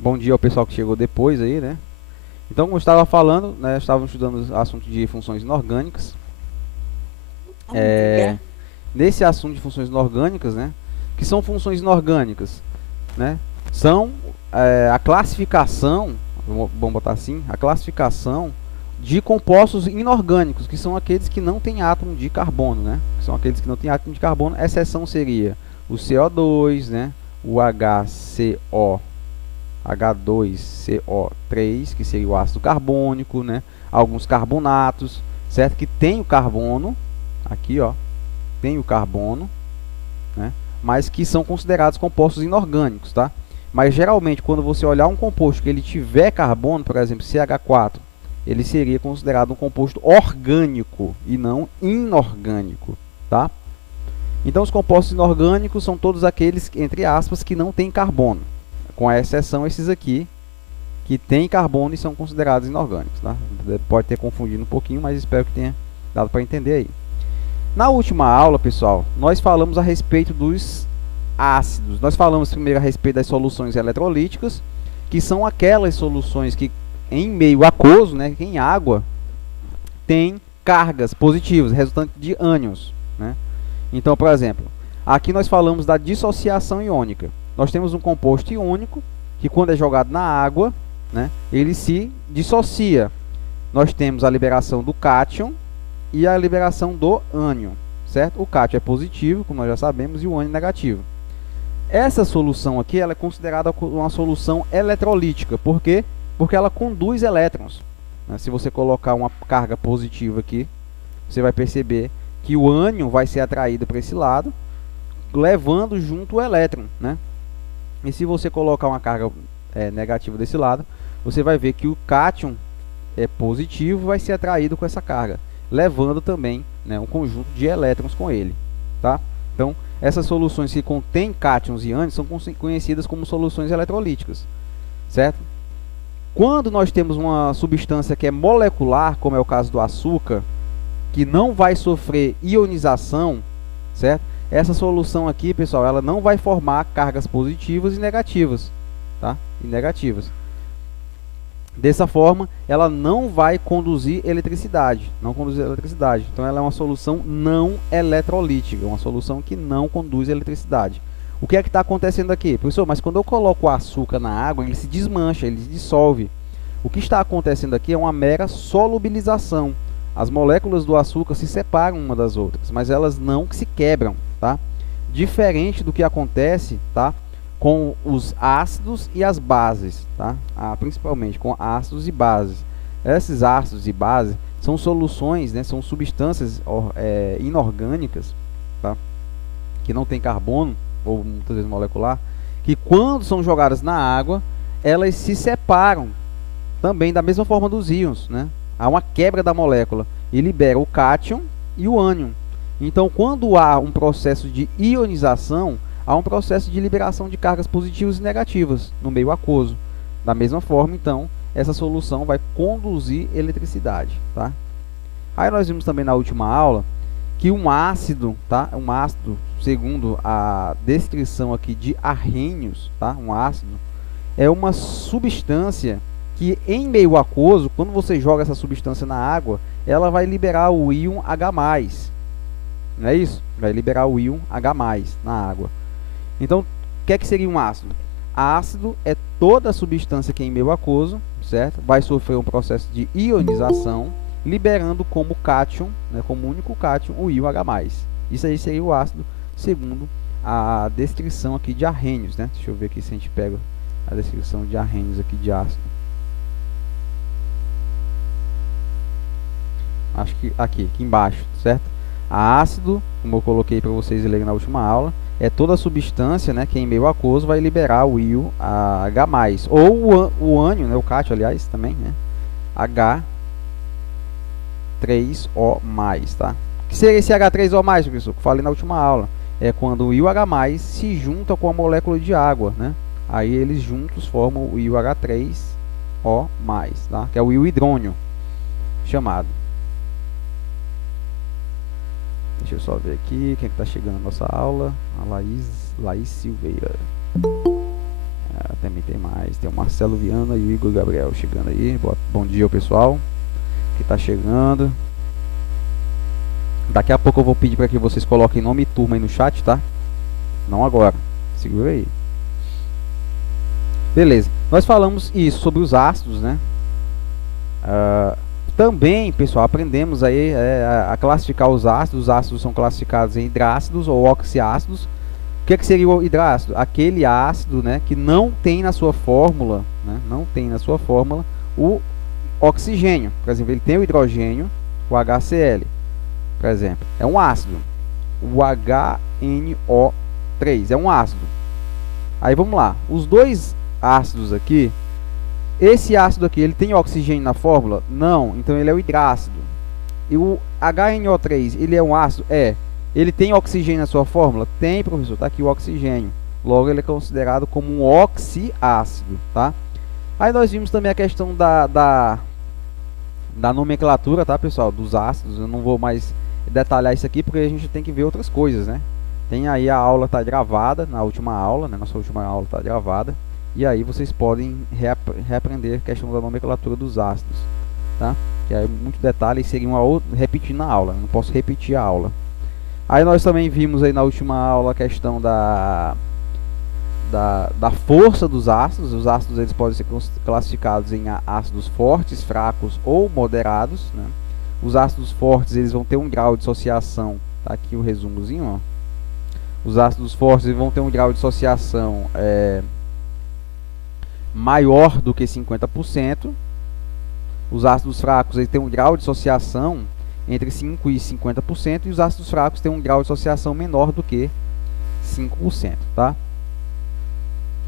Bom dia ao pessoal que chegou depois aí, né? Então, como eu estava falando, né, estávamos estudando o assunto de funções inorgânicas. Bom É, dia. Nesse assunto de funções inorgânicas, né? Que são funções inorgânicas, né? São a classificação, vamos botar assim, a classificação de compostos inorgânicos, que são aqueles que não têm átomo de carbono, né? Que são aqueles que não têm átomo de carbono. A exceção seria o CO2, né? O HCO H2CO3, que seria o ácido carbônico, né? Alguns carbonatos, certo? Que tem o carbono, aqui, ó, tem o carbono, né? Mas que são considerados compostos inorgânicos, tá? Mas geralmente, quando você olhar um composto que ele tiver carbono, por exemplo, CH4, ele seria considerado um composto orgânico e não inorgânico, tá? Então, os compostos inorgânicos são todos aqueles, entre aspas, que não têm carbono, com a exceção esses aqui, que têm carbono e são considerados inorgânicos. Tá? Pode ter confundido um pouquinho, mas espero que tenha dado para entender aí. Na última aula, pessoal, nós falamos a respeito dos ácidos. Nós falamos primeiro a respeito das soluções eletrolíticas, que são aquelas soluções que em meio aquoso, né, em água, tem cargas positivas, resultante de ânions. Né? Então, por exemplo, aqui nós falamos da dissociação iônica. Nós temos um composto iônico que, quando é jogado na água, né, ele se dissocia. Nós temos a liberação do cátion e a liberação do ânion, certo? O cátion é positivo, como nós já sabemos, e o ânion negativo. Essa solução aqui ela é considerada uma solução eletrolítica. Por quê? Porque ela conduz elétrons. Se você colocar uma carga positiva aqui, você vai perceber que o ânion vai ser atraído para esse lado, levando junto o elétron, né? E se você colocar uma carga negativa desse lado, você vai ver que o cátion positivo vai ser atraído com essa carga, levando também, né, um conjunto de elétrons com ele, tá? Então, essas soluções que contêm cátions e ânions são conhecidas como soluções eletrolíticas, certo? Quando nós temos uma substância que é molecular, como é o caso do açúcar, que não vai sofrer ionização, certo? Essa solução aqui, pessoal, ela não vai formar cargas positivas e negativas, tá? E negativas. Dessa forma, ela não vai conduzir eletricidade, não conduzir eletricidade. Então, ela é uma solução não eletrolítica, uma solução que não conduz eletricidade. O que é que está acontecendo aqui? Professor, mas quando eu coloco o açúcar na água, ele se desmancha, ele se dissolve. O que está acontecendo aqui é uma mera solubilização. As moléculas do açúcar se separam uma das outras, mas elas não se quebram, tá? Diferente do que acontece, tá? Com os ácidos e as bases, tá? Principalmente com ácidos e bases. Esses ácidos e bases são soluções, né? São substâncias inorgânicas, tá? Que não tem carbono, ou muitas vezes molecular, que quando são jogadas na água, elas se separam também da mesma forma dos íons, né? Há uma quebra da molécula e libera o cátion e o ânion. Então, quando há um processo de ionização, há um processo de liberação de cargas positivas e negativas no meio aquoso. Da mesma forma, então, essa solução vai conduzir eletricidade, tá? Aí nós vimos também na última aula que um ácido, tá? Um ácido, segundo a descrição aqui de Arrhenius, tá? Um ácido é uma substância que em meio aquoso, quando você joga essa substância na água, ela vai liberar o íon H+. Não é isso? Vai liberar o íon H+ na água. Então, o que é que seria um ácido? Ácido é toda a substância que é em meio aquoso, certo? Vai sofrer um processo de ionização, liberando como cátion, né, como único cátion, o íon H+. Isso aí seria o ácido, segundo a descrição aqui de Arrhenius, né? Deixa eu ver aqui se a gente pega a descrição de Arrhenius aqui de ácido. Acho que aqui embaixo, certo? A ácido, como eu coloquei para vocês lerem na última aula, é toda a substância, né, que em meio aquoso vai liberar o íon H+, ou o ânion, né, o cátion, aliás, também, né, H3O+, tá? O que seria esse H3O+, professor? Que eu falei na última aula. É quando o íon H+ se junta com a molécula de água, né? Aí eles juntos formam o íon H3O+, tá? Que é o íon hidrônio chamado. Deixa eu só ver aqui quem é que está chegando na nossa aula. A Laís Silveira. também tem mais. Tem o Marcelo Viana e o Igor Gabriel chegando aí. Bom dia, pessoal que tá chegando. Daqui a pouco eu vou pedir para que vocês coloquem nome e turma aí no chat, tá? Não agora. Segura aí. Beleza. Nós falamos isso sobre os ácidos, né? Também, pessoal, aprendemos aí a classificar os ácidos. Os ácidos são classificados em hidrácidos ou oxiácidos. O que seria o hidrácido? Aquele ácido, né, que não tem na sua fórmula, né, não tem na sua fórmula o oxigênio. Por exemplo, ele tem o hidrogênio, o HCl, por exemplo, é um ácido. O HNO3 é um ácido. Aí vamos lá, os dois ácidos aqui, esse ácido aqui, ele tem oxigênio na fórmula? Não, então ele é o hidrácido. E o HNO3, ele é um ácido? É. Ele tem oxigênio na sua fórmula? Tem, professor, está aqui o oxigênio. Logo, ele é considerado como um oxiácido, tá? Aí nós vimos também a questão da nomenclatura, tá, pessoal? Dos ácidos. Eu não vou mais detalhar isso aqui, porque a gente tem que ver outras coisas, né? Tem aí a aula tá gravada, na última aula, né? Nossa última aula tá gravada. E aí vocês podem reaprender a questão da nomenclatura dos ácidos, tá? Que é muito detalhe e seria uma outra, repetindo a aula. Eu não posso repetir a aula. Aí nós também vimos aí na última aula a questão da força dos ácidos. Os ácidos eles podem ser classificados em ácidos fortes, fracos ou moderados, né? Os ácidos fortes eles vão ter um grau de dissociação, tá aqui o resumozinho, ó. Os ácidos fortes eles vão ter um grau de dissociação maior do que 50%. Os ácidos fracos eles têm um grau de dissociação entre 5% e 50%, e os ácidos fracos têm um grau de dissociação menor do que 5%, tá?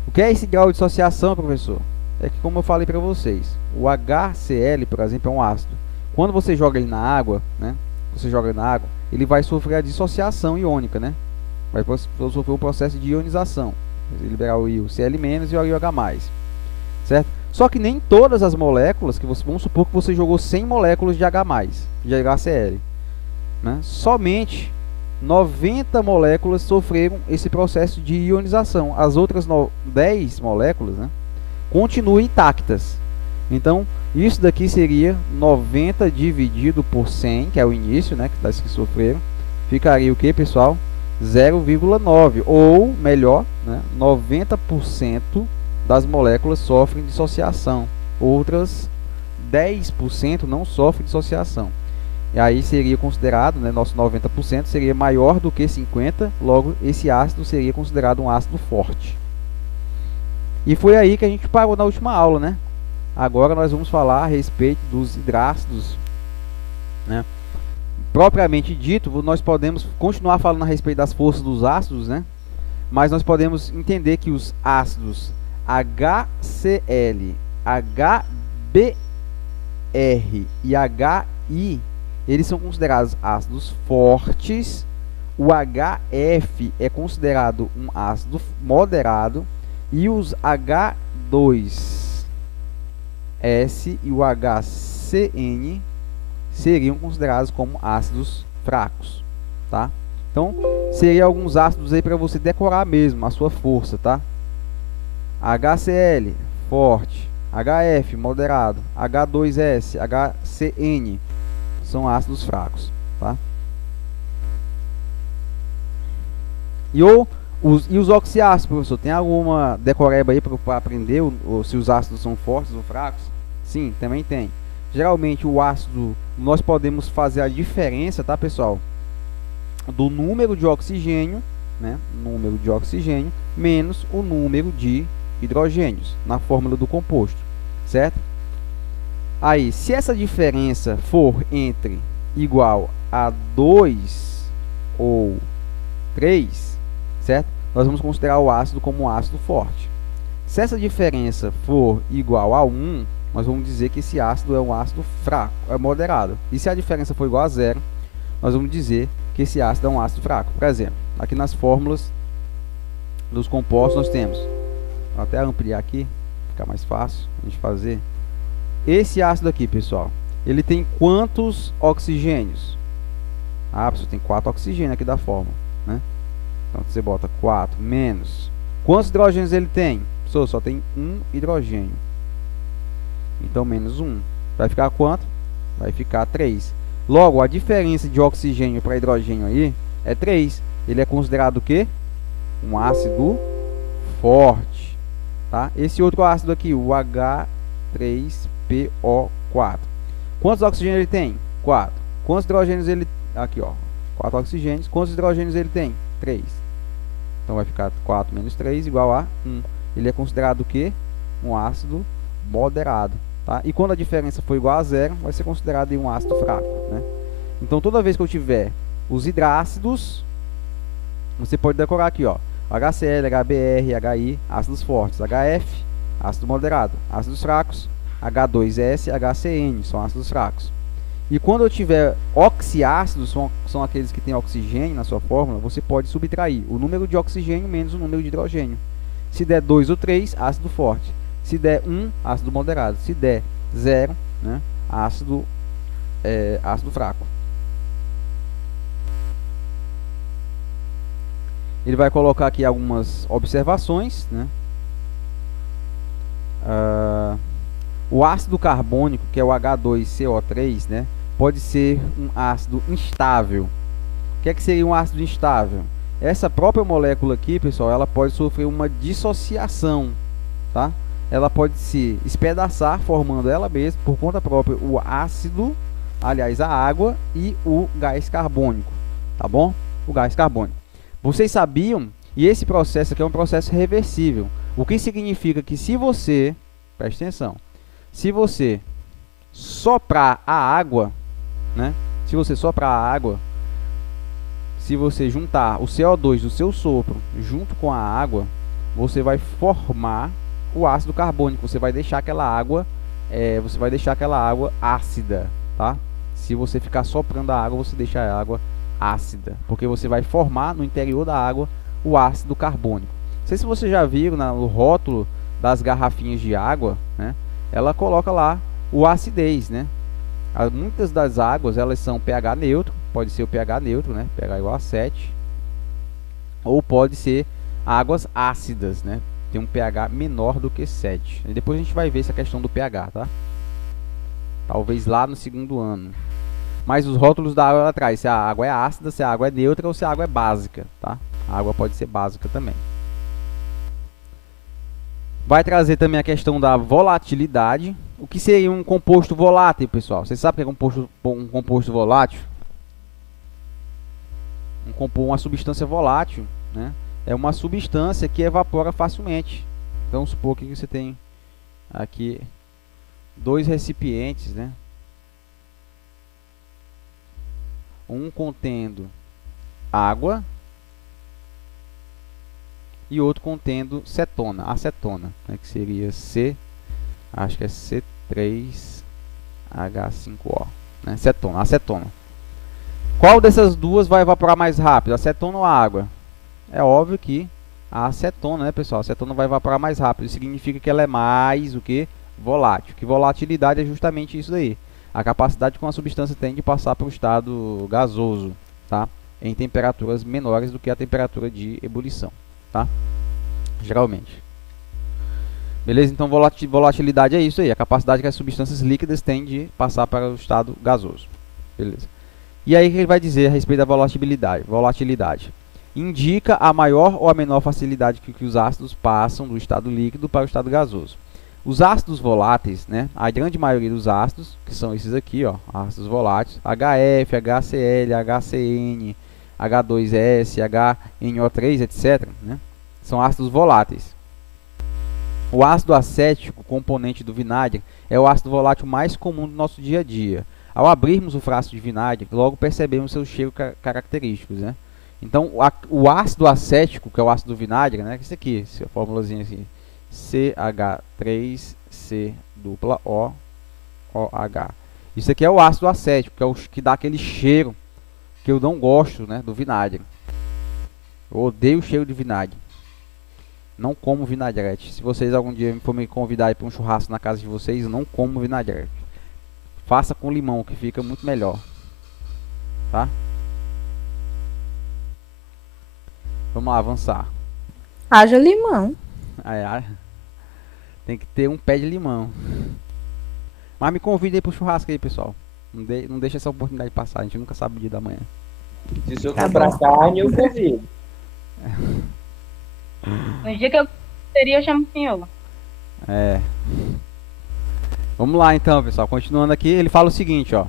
O que é esse grau de dissociação, professor? É que, como eu falei para vocês, o HCl, por exemplo, é um ácido. Quando você joga ele na água, né? Você joga na água, ele vai sofrer a dissociação iônica, né? Vai sofrer um processo de ionização. Vai liberar o íon Cl- e o íon H+, certo? Só que nem todas as moléculas, vamos supor que você jogou 100 moléculas de H+, de HCl, né? Somente 90 moléculas sofreram esse processo de ionização. As outras 10 moléculas, né, continuam intactas. Então, isso daqui seria 90 dividido por 100, que é o início, né, que sofreram. Ficaria o que, pessoal? 0,9, ou melhor, né, 90% das moléculas sofrem dissociação. Outras 10% não sofrem dissociação. E aí seria considerado, né, nosso 90% seria maior do que 50%, logo esse ácido seria considerado um ácido forte. E foi aí que a gente parou na última aula, né? Agora nós vamos falar a respeito dos hidrácidos, né? Propriamente dito, nós podemos continuar falando a respeito das forças dos ácidos, né? Mas nós podemos entender que os ácidos HCl, HBr e HI, eles são considerados ácidos fortes. O HF é considerado um ácido moderado. E os H2S e o HCN seriam considerados como ácidos fracos, tá? Então, seriam alguns ácidos aí para você decorar mesmo a sua força, tá? HCl, forte. HF, moderado. H2S, HCN são ácidos fracos, tá? E os oxiácidos, professor, tem alguma decoreba aí para aprender se os ácidos são fortes ou fracos? Sim, também tem. Geralmente o ácido, nós podemos fazer a diferença, tá, pessoal? Do número de oxigênio, né? Número de oxigênio menos o número de hidrogênios na fórmula do composto, certo? Aí, se essa diferença for entre igual a 2 ou 3, certo? Nós vamos considerar o ácido como um ácido forte. Se essa diferença for igual a 1, nós vamos dizer que esse ácido é um ácido fraco, é moderado. E se a diferença for igual a 0, nós vamos dizer que esse ácido é um ácido fraco. Por exemplo, aqui nas fórmulas dos compostos nós temos, vou até ampliar aqui, ficar mais fácil a gente fazer. Esse ácido aqui, pessoal, ele tem quantos oxigênios? Ah, pessoal, tem 4 oxigênios aqui da fórmula, né? Então você bota 4 menos. Quantos hidrogênios ele tem? Professor, só tem um hidrogênio. Então, menos 1. Vai ficar quanto? Vai ficar 3. Logo, a diferença de oxigênio para hidrogênio aí é 3. Ele é considerado o quê? Um ácido forte. Tá? Esse outro ácido aqui, o H3PO4. Quantos oxigênios ele tem? 4. Quantos hidrogênios ele... Aqui, ó. 4 oxigênios. Quantos hidrogênios ele tem? 3. Então, vai ficar 4 menos 3 igual a 1. Ele é considerado o quê? Um ácido moderado. Tá? E quando a diferença for igual a 0, vai ser considerado um ácido fraco. Né? Então, toda vez que eu tiver os hidrácidos, você pode decorar aqui, ó, HCl, HBr, HI, ácidos fortes, HF, ácido moderado, ácidos fracos, H2S, HCN, são ácidos fracos. E quando eu tiver oxiácidos, são aqueles que têm oxigênio na sua fórmula, você pode subtrair o número de oxigênio menos o número de hidrogênio. Se der 2 ou 3, ácido forte. Se der 1, ácido moderado. Se der 0, né, ácido fraco. Ele vai colocar aqui algumas observações. Né? O ácido carbônico, que é o H2CO3, né, pode ser um ácido instável. O que seria um ácido instável? Essa própria molécula aqui, pessoal, ela pode sofrer uma dissociação. Tá? Ela pode se espedaçar, formando ela mesma, por conta própria, o ácido, aliás, a água e o gás carbônico. Tá bom? O gás carbônico. Vocês sabiam, e esse processo aqui é um processo reversível. O que significa que se você, preste atenção, se você soprar a água, né? Se você soprar a água, se você juntar o CO2 do seu sopro junto com a água, você vai formar o ácido carbônico. Você vai deixar aquela água, ácida, tá? Se você ficar soprando a água, você deixa a água ácida, porque você vai formar no interior da água o ácido carbônico. Não sei se vocês já viram no rótulo das garrafinhas de água, né? Ela coloca lá o acidez, né? Muitas das águas, elas são pH neutro, pode ser o pH neutro, né? pH igual a 7, ou pode ser águas ácidas, né? Tem um pH menor do que 7. E depois a gente vai ver essa questão do pH, tá? Talvez lá no segundo ano. Mas os rótulos da água atrás, se a água é ácida, se a água é neutra ou se a água é básica, tá? A água pode ser básica também. Vai trazer também a questão da volatilidade. O que seria um composto volátil, pessoal? Vocês sabem o que é um composto volátil? Uma substância volátil, né? É uma substância que evapora facilmente. Então, vamos supor que você tem aqui 2 recipientes, né? Um contendo água e outro contendo acetona, né? Que seria acho que é C3H5O, né? Acetona. Qual dessas duas vai evaporar mais rápido, acetona ou a água? É óbvio que a acetona, né, pessoal? A acetona vai evaporar mais rápido. Isso significa que ela é mais o que? Volátil. Que volatilidade é justamente isso daí. A capacidade que uma substância tem de passar para o estado gasoso, tá? Em temperaturas menores do que a temperatura de ebulição, tá? Geralmente. Beleza? Então, volatilidade é isso aí. A capacidade que as substâncias líquidas têm de passar para o estado gasoso. Beleza? E aí, o que ele vai dizer a respeito da volatilidade? Indica a maior ou a menor facilidade que os ácidos passam do estado líquido para o estado gasoso. Os ácidos voláteis, né, a grande maioria dos ácidos, que são esses aqui, ó, ácidos voláteis, HF, HCl, HCN, H2S, HNO3, etc., né, são ácidos voláteis. O ácido acético, componente do vinagre, é o ácido volátil mais comum do nosso dia a dia. Ao abrirmos o frasco de vinagre, logo percebemos seus cheiros característicos, né? Então, o ácido acético, que é o ácido do vinagre, né? Esse aqui, essa formulazinha assim, CH3COOH. Isso aqui é o ácido acético, que é o que dá aquele cheiro que eu não gosto, né, do vinagre. Eu odeio o cheiro de vinagre. Não como vinagrete. Se vocês algum dia for me convidar para um churrasco na casa de vocês, eu não como vinagrete. Faça com limão, que fica muito melhor. Tá? Vamos lá, avançar. Haja limão. Tem que ter um pé de limão. Mas me convide aí pro churrasco aí, pessoal. Não deixa essa oportunidade passar, a gente nunca sabe o dia da manhã. Se o senhor comprar carne, eu convido. No dia que eu teria, eu chamo o senhor. É. Vamos lá então, pessoal. Continuando aqui, ele fala o seguinte, ó.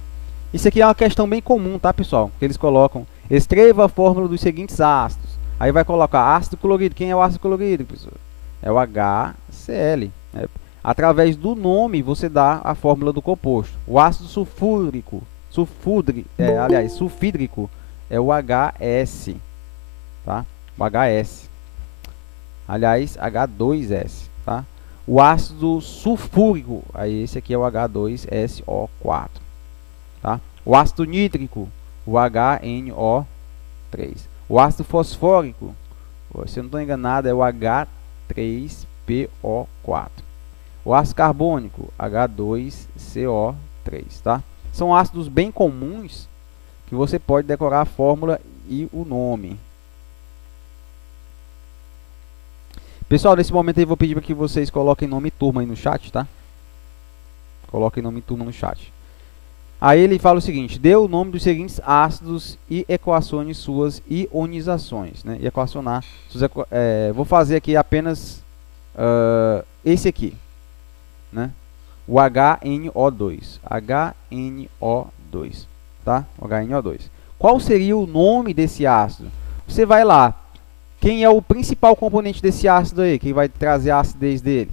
Isso aqui é uma questão bem comum, tá, pessoal? Que eles colocam. Escreva a fórmula dos seguintes ácidos. Aí vai colocar ácido colorido. Quem é o ácido colorido, pessoal? É o HCl. Né? Através do nome, você dá a fórmula do composto. O ácido sulfúrico, sulfídrico, é o HS. Tá? O HS. Aliás, H2S. Tá? O ácido sulfúrico, aí esse aqui é o H2SO4. Tá? O ácido nítrico, o HNO3. O ácido fosfórico, se eu não estou enganado, é o H3PO4. O ácido carbônico, H2CO3. Tá? São ácidos bem comuns que você pode decorar a fórmula e o nome. Pessoal, nesse momento aí eu vou pedir para que vocês coloquem nome e turma aí no chat, tá? Coloquem nome e turma no chat. Aí ele fala o seguinte: dê o nome dos seguintes ácidos e equacione suas ionizações, né? E equacionar. Vou fazer aqui apenas esse aqui, né? O HNO2. HNO2, tá? O HNO2. Qual seria o nome desse ácido? Você vai lá. Quem é o principal componente desse ácido aí? Quem vai trazer a acidez dele?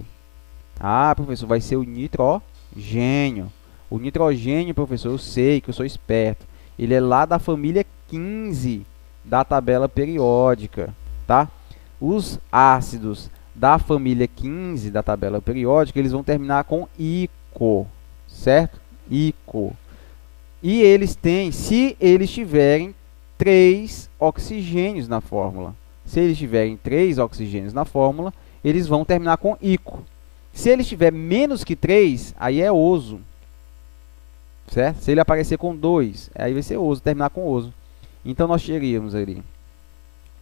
Ah, professor, vai ser o nitrogênio. O nitrogênio, professor, eu sei que eu sou esperto. Ele é lá da família 15 da tabela periódica, tá? Os ácidos da família 15 da tabela periódica, eles vão terminar com ico, certo? Ico. E eles têm, se eles tiverem 3 oxigênios na fórmula. Se eles tiverem 3 oxigênios na fórmula, eles vão terminar com ico. Se ele tiver menos que 3, aí é oso. Certo? Se ele aparecer com 2, aí vai ser oso, terminar com oso. Então nós teríamos ali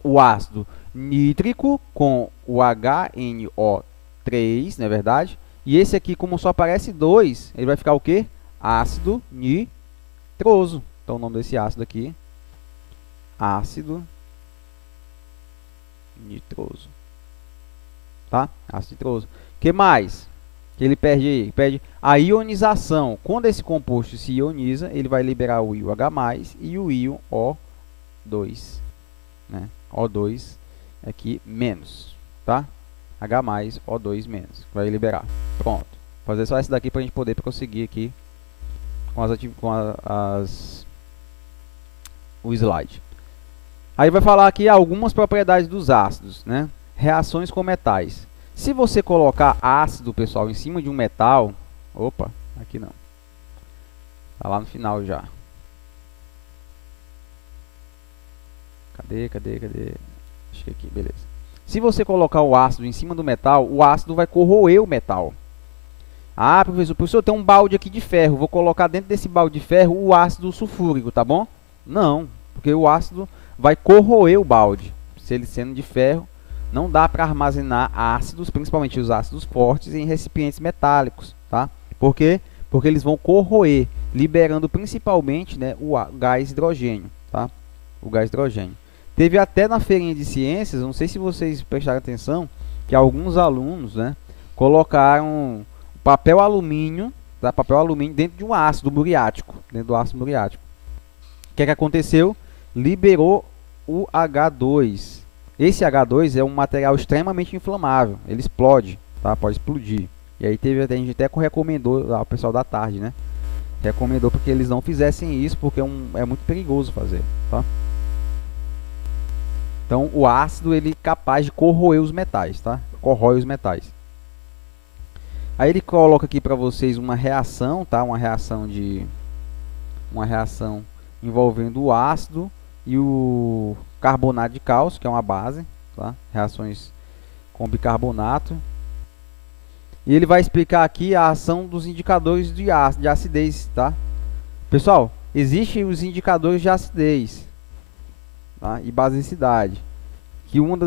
o ácido nítrico com o HNO3, não é verdade? E esse aqui, como só aparece 2, ele vai ficar o quê? Ácido nitroso. Então o nome desse ácido aqui, ácido nitroso. Tá? Ácido nitroso. O que mais? Que ele perde aí? Ele perde a ionização. Quando esse composto se ioniza, ele vai liberar o íon H+, e o íon O2. Né? O2 aqui menos. Tá? H+, O2 menos. Vai liberar. Pronto. Vou fazer só essa daqui para a gente poder prosseguir aqui com o slide. Aí vai falar aqui algumas propriedades dos ácidos, né? Reações com metais. Se você colocar ácido, pessoal, em cima de um metal... Opa, aqui não. Tá lá no final já. Cadê? Acho que aqui, beleza. Se você colocar o ácido em cima do metal, o ácido vai corroer o metal. Ah, professor, tem um balde aqui de ferro. Vou colocar dentro desse balde de ferro o ácido sulfúrico, tá bom? Não, porque o ácido vai corroer o balde. Se ele sendo de ferro, não dá para armazenar ácidos, principalmente os ácidos fortes, em recipientes metálicos, tá? Por quê? Porque eles vão corroer, liberando principalmente, né, o gás hidrogênio, tá? O gás hidrogênio. Teve até na feirinha de ciências, não sei se vocês prestaram atenção, que alguns alunos, né, colocaram papel alumínio, tá? Papel alumínio dentro de um ácido muriático, dentro do ácido muriático. O que é que aconteceu? Liberou o H2. Esse H2 é um material extremamente inflamável, ele explode, tá? Pode explodir. E aí a gente até recomendou lá, o pessoal da tarde, né? Recomendou porque eles não fizessem isso, porque é muito perigoso fazer, tá? Então o ácido ele é capaz de corroer os metais, tá? Corrói os metais. Aí ele coloca aqui para vocês uma reação, tá? Uma reação envolvendo o ácido e o carbonato de cálcio, que é uma base, tá? Reações com bicarbonato. E ele vai explicar aqui a ação dos indicadores de acidez, tá? Pessoal, existem os indicadores de acidez, tá? E basicidade. Que um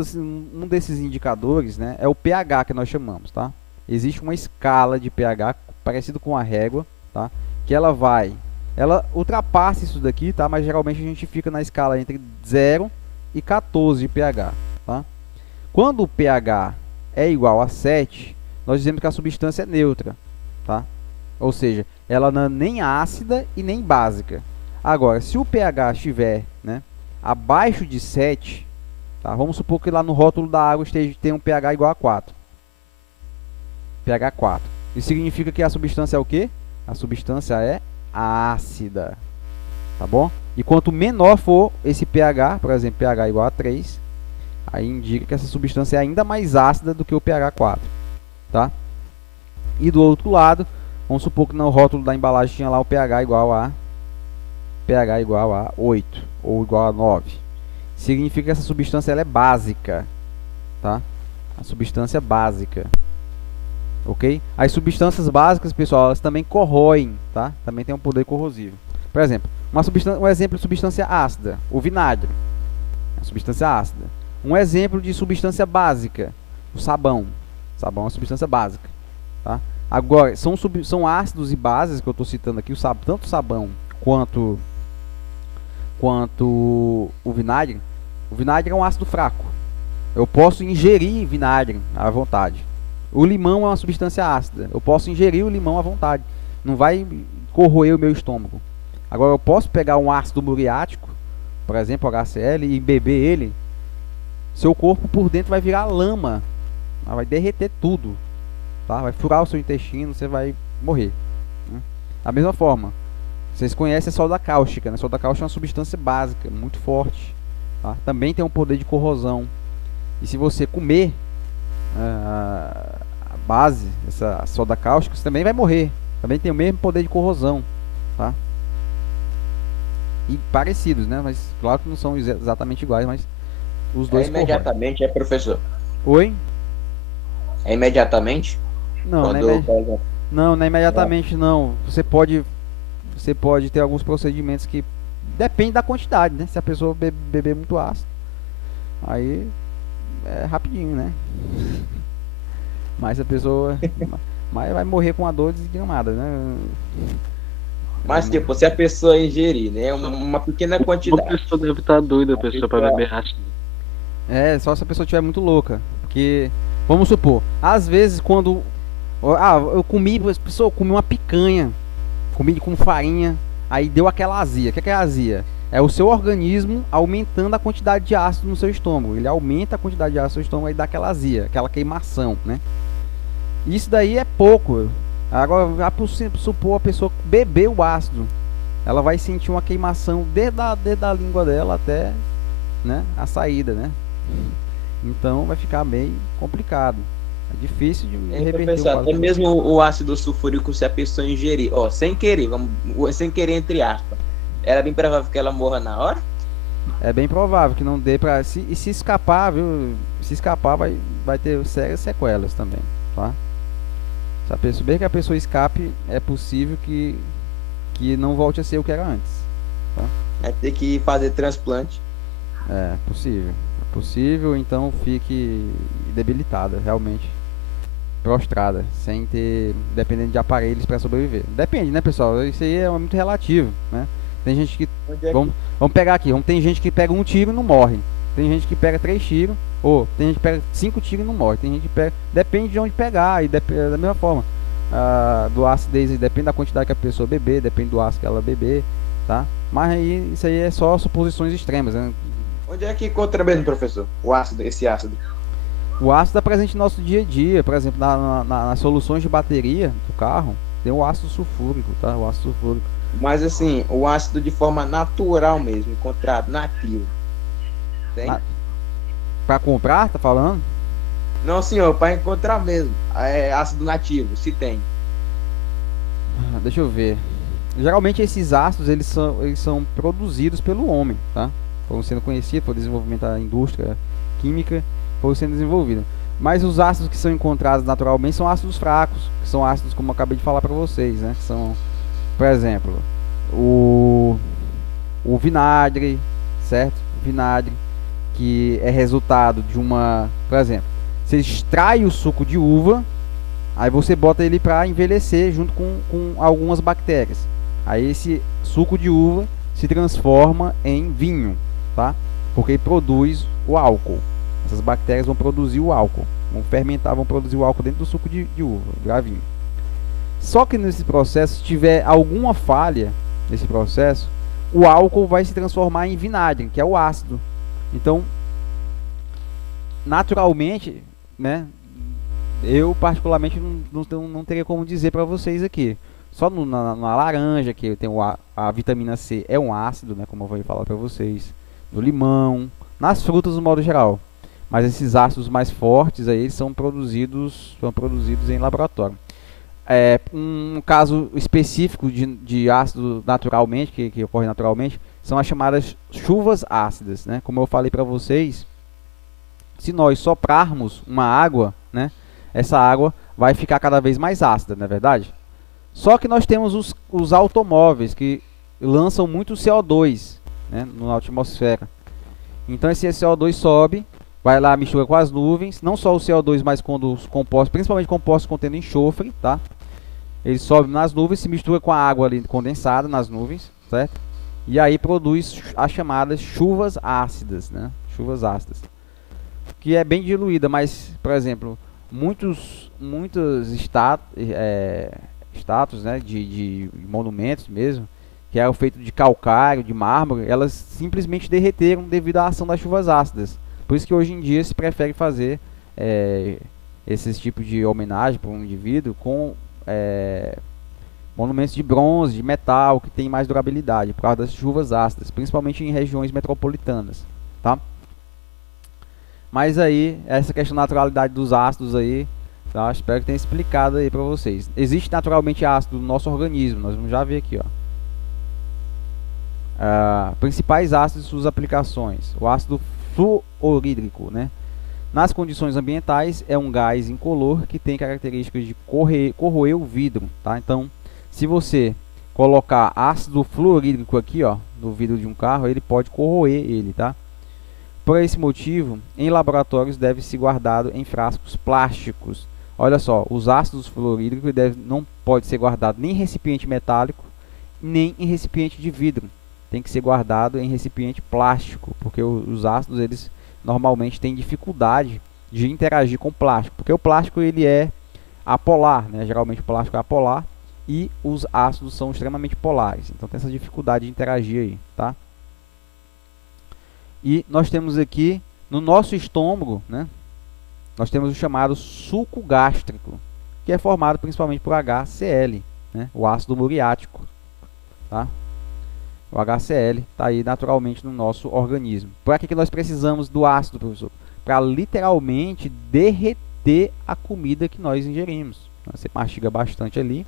desses indicadores, né, é o pH que nós chamamos, tá? existe uma escala de pH parecido com a régua, tá? Que ela ultrapassa isso daqui, tá? Mas geralmente a gente fica na escala entre 0 e 14 de pH, tá? Quando o pH é igual a 7, nós dizemos que a substância é neutra, tá? Ou seja, ela não é nem ácida e nem básica. Agora, se o pH estiver, né, abaixo de 7, tá? Vamos supor que lá no rótulo da água tem um pH igual a 4. pH 4. Isso significa que a substância é o quê? A substância é ácida, tá bom? E quanto menor for esse pH, por exemplo, pH igual a 3, aí indica que essa substância é ainda mais ácida do que o pH 4, tá? E do outro lado, vamos supor que no rótulo da embalagem tinha lá o pH igual a 8 ou igual a 9. Significa que essa substância ela é básica, tá? A substância básica. Ok? As substâncias básicas, pessoal, elas também corroem, tá? Também tem um poder corrosivo. Por exemplo, um exemplo de substância ácida, o vinagre. É substância ácida. Um exemplo de substância básica, o sabão. Sabão é uma substância básica, tá? Agora, são ácidos e bases que eu estou citando aqui, tanto o sabão quanto o vinagre. O vinagre é um ácido fraco. Eu posso ingerir vinagre à vontade. O limão é uma substância ácida. Eu posso ingerir o limão à vontade. Não vai corroer o meu estômago. Agora, eu posso pegar um ácido muriático, por exemplo, HCl, e beber ele. Seu corpo por dentro vai virar lama. Vai derreter tudo. Tá? Vai furar o seu intestino, você vai morrer. Né? Da mesma forma, vocês conhecem a soda cáustica. Né? A soda cáustica é uma substância básica, muito forte. Tá? Também tem um poder de corrosão. E se você comer a base, essa soda cáustica, você também vai morrer. Também tem o mesmo poder de corrosão, tá? E parecidos, né? Mas claro que não são exatamente iguais, mas os dois imediatamente, corroem. Professor? Oi? É imediatamente? Não, não é imediatamente não. Você pode ter alguns procedimentos que depende da quantidade, né? Se a pessoa beber muito ácido, aí é rapidinho, né? Mas a pessoa vai morrer com a dor desgramada, né? Mas tipo, se a pessoa ingerir, né, uma pequena quantidade. A pessoa deve estar doida, a pessoa para beber ácido. É, só se a pessoa estiver muito louca. Porque, vamos supor, às vezes quando eu comi uma picanha, comi com farinha, aí deu aquela azia. O que é azia? É o seu organismo aumentando a quantidade de ácido no seu estômago. Ele aumenta a quantidade de ácido no seu estômago e dá aquela azia, aquela queimação, né? Isso daí é pouco. Agora, supor a pessoa beber o ácido, ela vai sentir uma queimação desde a língua dela até, né, a saída, né? Então vai ficar meio complicado. É difícil de reverter. Até mesmo o ácido sulfúrico, se a pessoa ingerir, sem querer entre aspas, é bem provável que ela morra na hora? É bem provável que não dê pra... se escapar, viu? Se escapar, vai ter sérias sequelas também, tá? Se a pessoa, bem que a pessoa escape, é possível que não volte a ser o que era antes, tá? Vai ter que fazer transplante. É possível. É possível, então fique debilitada, realmente. Prostrada, sem ter... dependendo de aparelhos para sobreviver. Depende, né, pessoal? Isso aí é muito relativo, né? Tem gente que... Vamos pegar aqui. Tem gente que pega um tiro e não morre. Tem gente que pega 3 tiros. Ou tem gente que pega 5 tiros e não morre. Tem gente que pega... Depende de onde pegar. E da mesma forma. Do acidez, depende da quantidade que a pessoa beber. Depende do ácido que ela beber. Tá? Mas aí, isso aí é só suposições extremas, né? Onde é que encontra mesmo, professor? Esse ácido? O ácido é presente no nosso dia a dia. Por exemplo, nas soluções de bateria do carro. Tem o ácido sulfúrico, tá? O ácido sulfúrico. Mas assim, o ácido de forma natural mesmo, encontrado nativo. Tem? Para comprar, tá falando? Não, senhor, para encontrar mesmo. É ácido nativo, se tem. Deixa eu ver. Geralmente esses ácidos eles são produzidos pelo homem, tá? Foram sendo conhecidos por desenvolvimento da indústria química, foram sendo desenvolvidos. Mas os ácidos que são encontrados naturalmente são ácidos fracos, que são ácidos como eu acabei de falar para vocês, né? Que são, por exemplo, o vinagre, certo? O vinagre que é resultado de uma, por exemplo, você extrai o suco de uva, Aí você bota ele para envelhecer junto com algumas bactérias. Aí esse suco de uva se transforma em vinho, tá? Porque ele produz o álcool. Essas bactérias vão produzir o álcool, vão fermentar, vão produzir o álcool dentro do suco de uva, virar vinho. Só que nesse processo, se tiver alguma falha nesse processo, o álcool vai se transformar em vinagre, que é o ácido. Então, naturalmente, né, eu particularmente não teria como dizer para vocês aqui. Só na laranja, que tem a vitamina C, é um ácido, né, como eu vou falar para vocês. No limão, nas frutas no modo geral. Mas esses ácidos mais fortes aí são produzidos em laboratório. Um caso específico de ácido naturalmente, que ocorre naturalmente, são as chamadas chuvas ácidas, né? Como eu falei para vocês, se nós soprarmos uma água, né, essa água vai ficar cada vez mais ácida, não é verdade? Só que nós temos os automóveis que lançam muito CO2, né, na atmosfera. Então esse CO2 sobe, vai lá, mistura com as nuvens, não só o CO2, mas quando os compostos, principalmente compostos contendo enxofre, tá? Ele sobe nas nuvens, se mistura com a água ali condensada nas nuvens, certo? E aí produz as chamadas chuvas ácidas, né? Chuvas ácidas. Que é bem diluída, mas, por exemplo, muitos estátuas, né, de monumentos mesmo, que eram feitos de calcário, de mármore, elas simplesmente derreteram devido à ação das chuvas ácidas. Por isso que hoje em dia se prefere fazer esses tipos de homenagem para um indivíduo com monumentos de bronze, de metal, que tem mais durabilidade, por causa das chuvas ácidas, principalmente em regiões metropolitanas, tá? Mas aí, essa questão da naturalidade dos ácidos aí, tá? Espero que tenha explicado aí para vocês. Existe naturalmente ácido no nosso organismo, nós vamos já ver aqui, ó. Principais ácidos e suas aplicações. O ácido fluorídrico, né? Nas condições ambientais, é um gás incolor que tem características de corroer o vidro, tá? Então, se você colocar ácido fluorídrico aqui, ó, no vidro de um carro, ele pode corroer ele, tá? Por esse motivo, em laboratórios deve ser guardado em frascos plásticos. Olha só, os ácidos fluorídricos não pode ser guardado nem em recipiente metálico, nem em recipiente de vidro. Tem que ser guardado em recipiente plástico, porque os ácidos, eles normalmente têm dificuldade de interagir com o plástico, porque o plástico ele é apolar, né? Geralmente o plástico é apolar e os ácidos são extremamente polares, então tem essa dificuldade de interagir aí, tá? E nós temos aqui no nosso estômago, né, nós temos o chamado suco gástrico, que é formado principalmente por HCl, né, o ácido muriático, tá? O HCl está aí naturalmente no nosso organismo. Para que nós precisamos do ácido, professor? Para literalmente derreter a comida que nós ingerimos. Você mastiga bastante ali.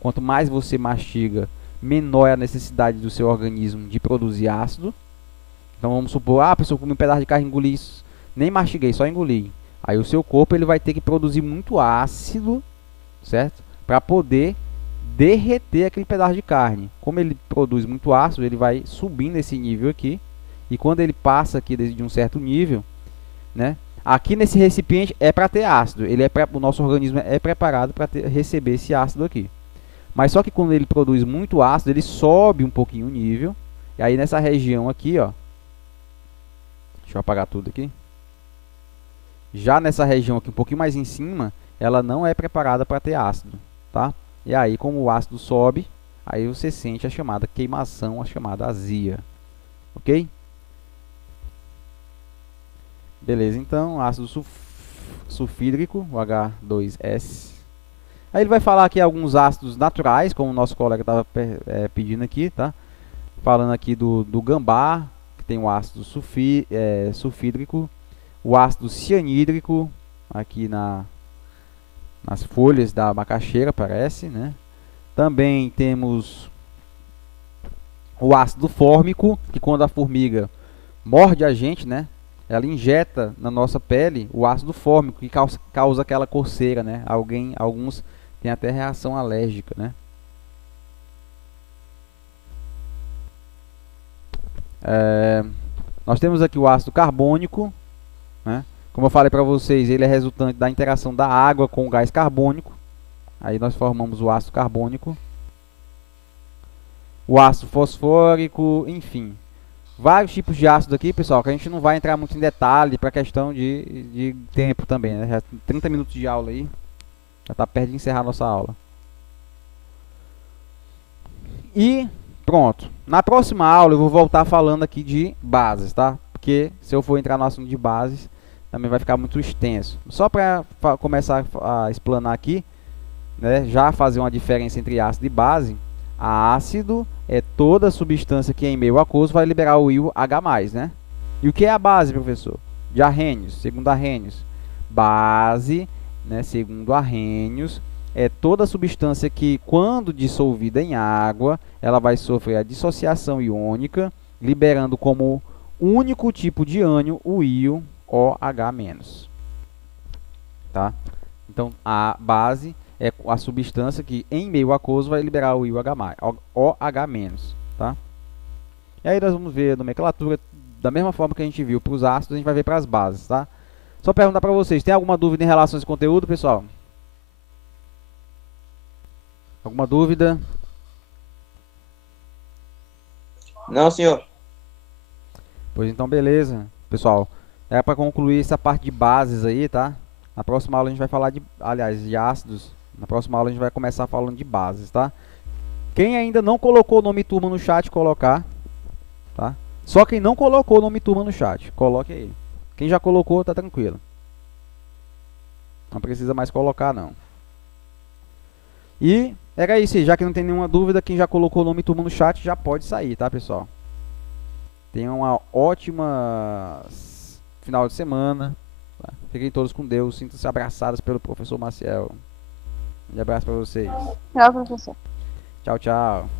Quanto mais você mastiga, menor é a necessidade do seu organismo de produzir ácido. Então vamos supor, professor, eu comi um pedaço de carne, engoli isso, nem mastiguei, só engoli. Aí o seu corpo ele vai ter que produzir muito ácido, certo? Para poder derreter aquele pedaço de carne. Como ele produz muito ácido, ele vai subindo esse nível aqui. E quando ele passa aqui de um certo nível, né? Aqui nesse recipiente é para ter ácido. O nosso organismo é preparado para receber esse ácido aqui. Mas só que quando ele produz muito ácido, ele sobe um pouquinho o nível. E aí nessa região aqui, ó. Deixa eu apagar tudo aqui. Já nessa região aqui, um pouquinho mais em cima, ela não é preparada para ter ácido, tá? E aí, como o ácido sobe, aí você sente a chamada queimação, a chamada azia. Ok? Beleza, então, ácido sulfídrico, o H2S. Aí ele vai falar aqui alguns ácidos naturais, como o nosso colega estava pedindo aqui, tá? Falando aqui do gambá, que tem o ácido sulfídrico, o ácido cianídrico, aqui nas folhas da macaxeira, parece, né? Também temos o ácido fórmico, que quando a formiga morde a gente, né? Ela injeta na nossa pele o ácido fórmico, que causa aquela coceira, né? Alguns têm até reação alérgica, né? Nós temos aqui o ácido carbônico, né? Como eu falei para vocês, ele é resultante da interação da água com o gás carbônico, Aí nós formamos o ácido carbônico, o ácido fosfórico, enfim. Vários tipos de ácido aqui, pessoal, que a gente não vai entrar muito em detalhe para questão de tempo também, né? Já tem 30 minutos de aula aí, já está perto de encerrar a nossa aula. E pronto. Na próxima aula eu vou voltar falando aqui de bases, tá? Porque se eu for entrar no assunto de bases, também vai ficar muito extenso. Só para começar a explanar aqui, né, já fazer uma diferença entre ácido e base. Ácido é toda substância que em meio aquoso vai liberar o íon H+, né? E o que é a base, professor? De Arrhenius, segundo Arrhenius. Base, né, segundo Arrhenius, é toda substância que, quando dissolvida em água, ela vai sofrer a dissociação iônica, liberando como único tipo de ânion o íon OH-. Tá? Então, a base é a substância que, em meio aquoso, vai liberar o íon OH-. Tá? E aí nós vamos ver a nomenclatura da mesma forma que a gente viu para os ácidos, a gente vai ver para as bases. Tá? Só perguntar para vocês, tem alguma dúvida em relação a esse conteúdo, pessoal? Alguma dúvida? Não, senhor. Pois então, beleza. Pessoal, é para concluir essa parte de bases aí, tá? Na próxima aula a gente vai falar de ácidos. Na próxima aula a gente vai começar falando de bases, tá? Quem ainda não colocou o nome turma no chat, colocar, tá? Só quem não colocou o nome turma no chat, coloque aí. Quem já colocou, tá tranquilo. Não precisa mais colocar, não. E era isso aí, já que não tem nenhuma dúvida, quem já colocou o nome turma no chat já pode sair, tá, pessoal? Tenham uma ótima final de semana. Tá? Fiquem todos com Deus, sintam-se abraçados pelo professor Maciel. Um abraço para vocês. Tchau, professor. Tchau, tchau.